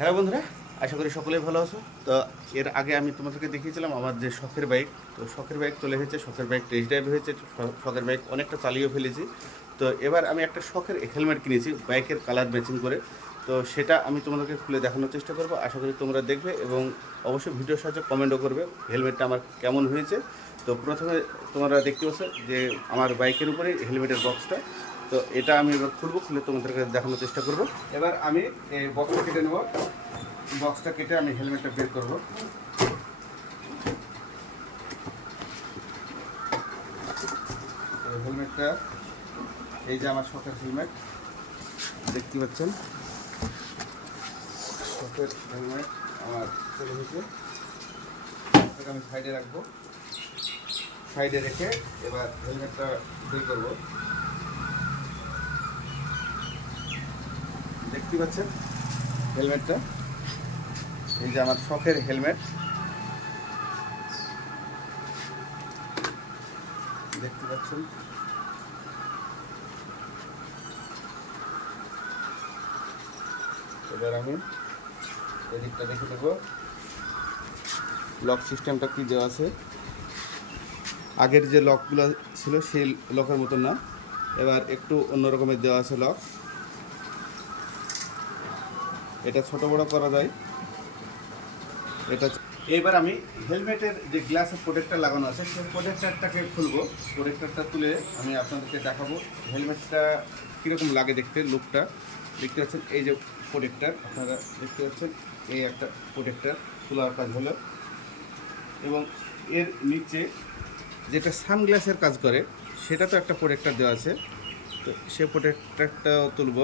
Hello বন্ধুরা, আশা করি সকলেই ভালো আছো। তো এর আগে আমি তোমাদেরকে দেখিয়েছিলাম আমার যে শখের বাইক। তো শখের বাইক চলে এসেছে, শখের বাইক টেস্ট ড্রাইভ হয়েছে, শখের বাইক অনেকটা চালিয়েও ফেলেছি। তো এবার আমি একটা শখের হেলমেট কিনেছি বাইকের কালার ম্যাচিং করে। তো সেটা আমি তোমাদেরকে খুলে দেখানোর চেষ্টা করবো, আশা করি তোমরা দেখবে এবং অবশ্যই ভিডিওর সাহায্যে কমেন্টও করবে হেলমেটটা আমার কেমন হয়েছে। তো প্রথমে তোমরা দেখতে পাচ্ছ যে আমার বাইকের উপরে হেলমেটের বক্সটা। তো এটা আমি এবার খুলবো, খুলে তোমাদেরকে দেখানোর চেষ্টা করব। এবার আমি এই বক্সটা কেটে নেব, বক্সটা কেটে আমি হেলমেটটা বের করব। হেলমেটটা এই যে আমার শখের হেলমেট দেখতে পাচ্ছেন, শখের হেলমেট আমার চলে এসেছে। আমি সাইডে রাখবো, সাইডে রেখে এবার হেলমেটটা বের করব। দেখতে পাচ্ছেন হেলমেটটা, এই যে আমার শখের হেলমেট দেখতে পাচ্ছেন। এবার আমি এদিকটা দেখে দেব লক সিস্টেমটা কি দেওয়া আছে। আগের যে লকগুলো ছিল সেই লকের মতন না, এবার একটু অন্য রকমের দেওয়া আছে লক। এটা ছোট বড় করা যায় এটা। এবার আমি হেলমেটের যে গ্লাসের প্রোটেক্টর লাগানো আছে সেই প্রোটেক্টরটাকে খুলবো। প্রোটেক্টরটা তুলে আমি আপনাদেরকে দেখাবো হেলমেটটা কীরকম লাগে দেখতে, লুকটা দেখতে পাচ্ছেন। এই যে প্রোটেক্টর আপনারা দেখতে পাচ্ছেন, এই একটা প্রোটেক্টর তোলার কাজ হলো, এবং এর নিচে যেটা সানগ্লাসের কাজ করে সেটা তো একটা প্রোটেক্টর দেওয়া আছে। তো সে প্রোটেক্টরটাও তুলব,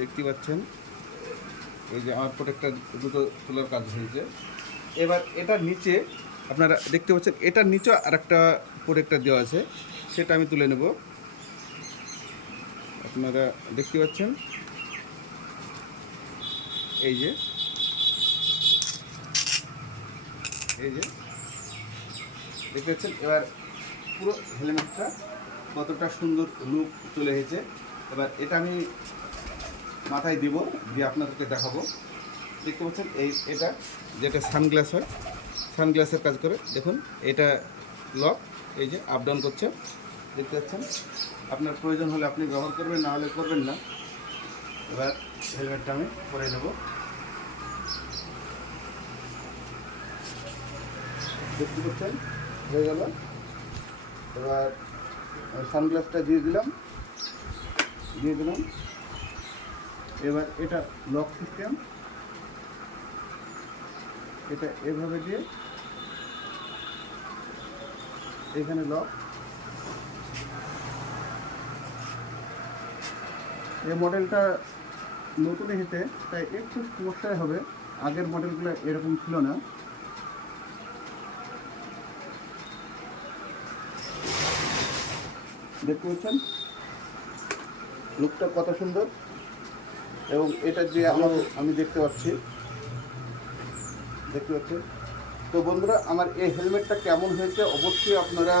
দেখতে পাচ্ছেন। এই যে আমার প্রোটেক্টর দুটো তোলার কাজ হয়েছে। এবার এটার নিচে আপনারা দেখতে পাচ্ছেন, এটার নিচেও আর একটা প্রোটেক্টর দেওয়া আছে, সেটা আমি তুলে নেব। আপনারা দেখতে পাচ্ছেন এই যে দেখতে পাচ্ছেন। এবার পুরো হেলমেটটা কতটা সুন্দর লুক চলে এসেছে। এবার এটা আমি মাথায় দিব, দিয়ে আপনাদেরকে দেখাবো। দেখতে পাচ্ছেন এটা যেটা সানগ্লাস হয়, সানগ্লাসের কাজ করে। দেখুন এটা লক, এই যে আপ ডাউন করছে, দেখতে পাচ্ছেন। আপনার প্রয়োজন হলে আপনি ব্যবহার করবেন, না হলে করবেন না। এবার হেলমেটটা আমি পরে নেব, দেখতে পাচ্ছেন হয়ে গেল। এবার সানগ্লাসটা দিয়ে দিলাম। এবার এটা লক সিস্টেম, এটা এভাবে দিয়ে এখানে লক। এই মডেলটা নতুন এসেছে তাই একটু সমস্যাই হবে, আগের মডেলগুলো এরকম ছিল না। দেখতে পাচ্ছেন লুকটা কত সুন্দর, এবং এটা যে আমি দেখতে পাচ্ছি, দেখতে পাচ্ছেন। তো বন্ধুরা, আমার এই হেলমেটটা কেমন হয়েছে অবশ্যই আপনারা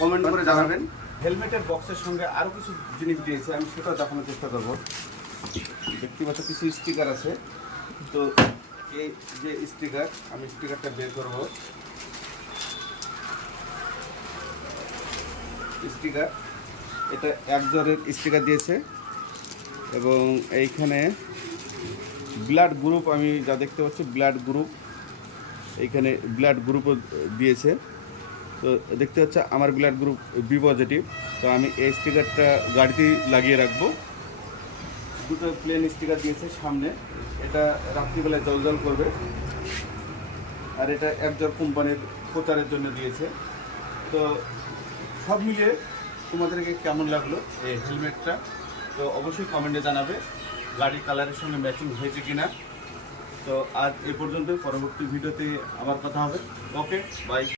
কমেন্ট করে জানাবেন। হেলমেটের বক্সের সঙ্গে আরও কিছু জিনিস দিয়েছে, আমি সেটাও দেখানোর চেষ্টা করব। দেখতে পাচ্ছ কিছু স্টিকার আছে। তো এই যে স্টিকার, আমি স্টিকারটা বের করব। স্টিকার এটা এক জোড়ের স্টিকার দিয়েছে, এবং এইখানে ব্লাড গ্রুপ আমি যা দেখতে পাচ্ছি ব্লাড গ্রুপ, এইখানে ব্লাড গ্রুপও দিয়েছে। তো দেখতে হচ্ছে আমার ব্লাড গ্রুপ বি পজিটিভ। তো আমি এই স্টিকারটা গাড়িতেই লাগিয়ে রাখবো। দুটো প্লেন স্টিকার দিয়েছে সামনে, এটা রাত্রিবেলায় জল করবে। আর এটা একজোর কোম্পানির প্রচারের জন্য দিয়েছে। তো সব মিলিয়ে তোমাদেরকে কেমন লাগলো এই হেলমেটটা, তো অবশ্যই কমেন্টে জানাবে গাড়ির কালারের সঙ্গে ম্যাচিং হয়েছে কিনা। তো আজ এ পর্যন্ত, পরবর্তী ভিডিওতে আবার কথা হবে। ওকে, বাই।